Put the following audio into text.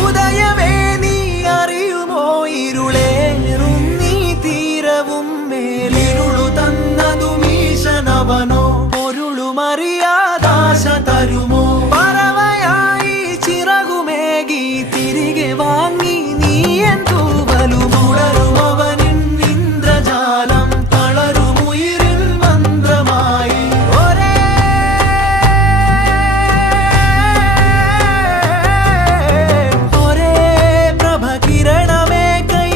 ഉദയമേ നീ അറിയുമോ ഇരുളേറും നീ തീരവും മേലിരുളു തന്നതും ഈശനവനോ പൊരുളുമറിയാദാശ തരുമോ പറവയായി ചിറകുമേകി തിരികെ വാങ്ങി നീ എന്തു വലുമുടരു